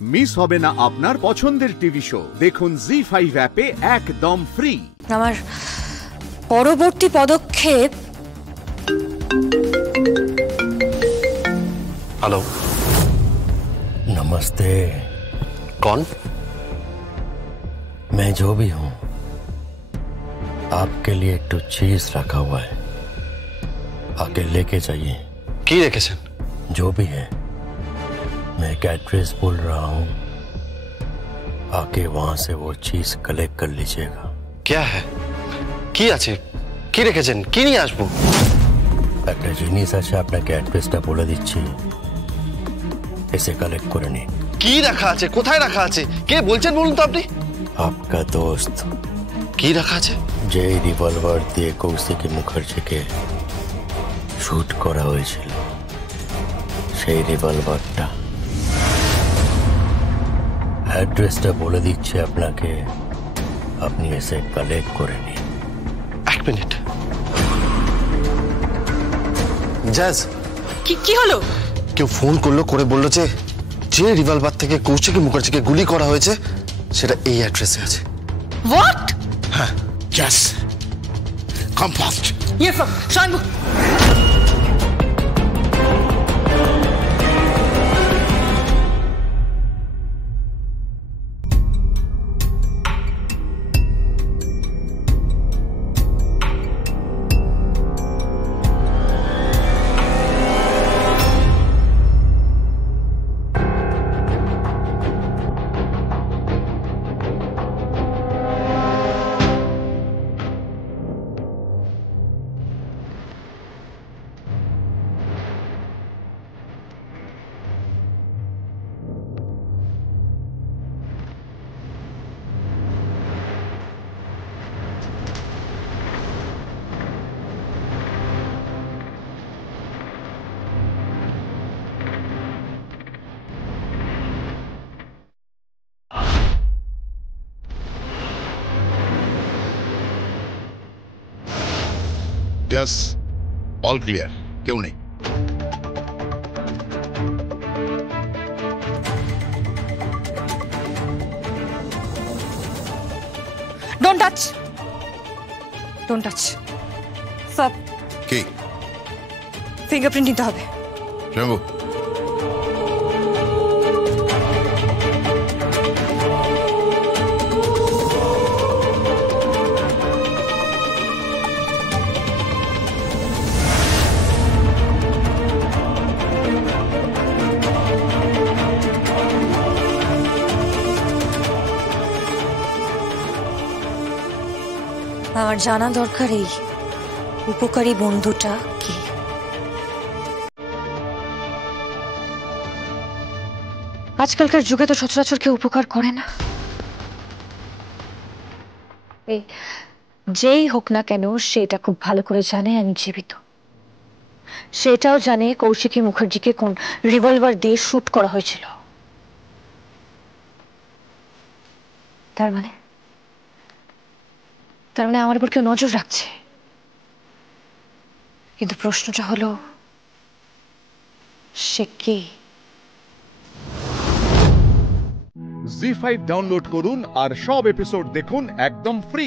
Miss হবে না আপনার পছন্দের টিভি শো। দেখুন জি5 অ্যাপে একদম ফ্রি। আমার পরবর্তী পদক্ষেপ। हेलो, नमस्ते। कौन? मैं जो भी हूँ, आपके लिए एक तो चीज रखा हुआ है, आके लेके जाइए। की रेखेছেন? जो भी है, मैं एक एड्रेस बोल रहा हूँ, आके वहां से वो चीज कलेक्ट कर लीजिएगा। क्या है? की আছে? কি রেখেছেন? কি নিয়ে আসবো? একটা জিনিস আছে, আপনাকে অ্যাড্রেসটা বলে দিচ্ছি, এসে কালেক্ট করে নিন। কি রাখা আছে? কোথায় রাখা আছে? কে বলছেন বলুন তো আপনি? आपका दोस्त। কি রাখা আছে? যে রিভলভার দিয়ে কৌশিকী মুখার্জিকে শুট করা হয়েছিল, সেই রিভলভারটা। অ্যাড্রেসটা বলে দিচ্ছে আপনাকে, আপনি এসে কালেক্ট করে নিন। এক মিনিট। জাজ, কি হলো? কেউ ফোন করলো, করে বললো যে যে রিভলভার থেকে কৌশিকী মুখার্জিকে গুলি করা হয়েছে সেটা এই অ্যাড্রেসে আছে। হোয়াট? হ্যাঁ। Yes. Come fast. Yes, sir. Shanmu. Yes. All clear. क्यों नहीं? Don't touch. Don't touch. সব কি? ফিঙ্গারপ্রিন্ট নিতে হবে। নেবো। আমার জানা দরকার এই উপকারী বন্ধুটা কি। আজকালকার যুগে তো সচরাচর কেউ উপকার করে না। এই যেই হোক না কেন, সেটা খুব ভালো করে জানে আমি জীবিত। সেটাও জানে কৌশিকী মুখার্জিকে কোন রিভলভার দিয়ে শুট করা হয়েছিল। তার মানে আমার উপর কেউ নজর রাখছে। কিন্তু প্রশ্নটা হলো, সে কে? জি5 ডাউনলোড করুন আর সব এপিসোড দেখুন একদম ফ্রি।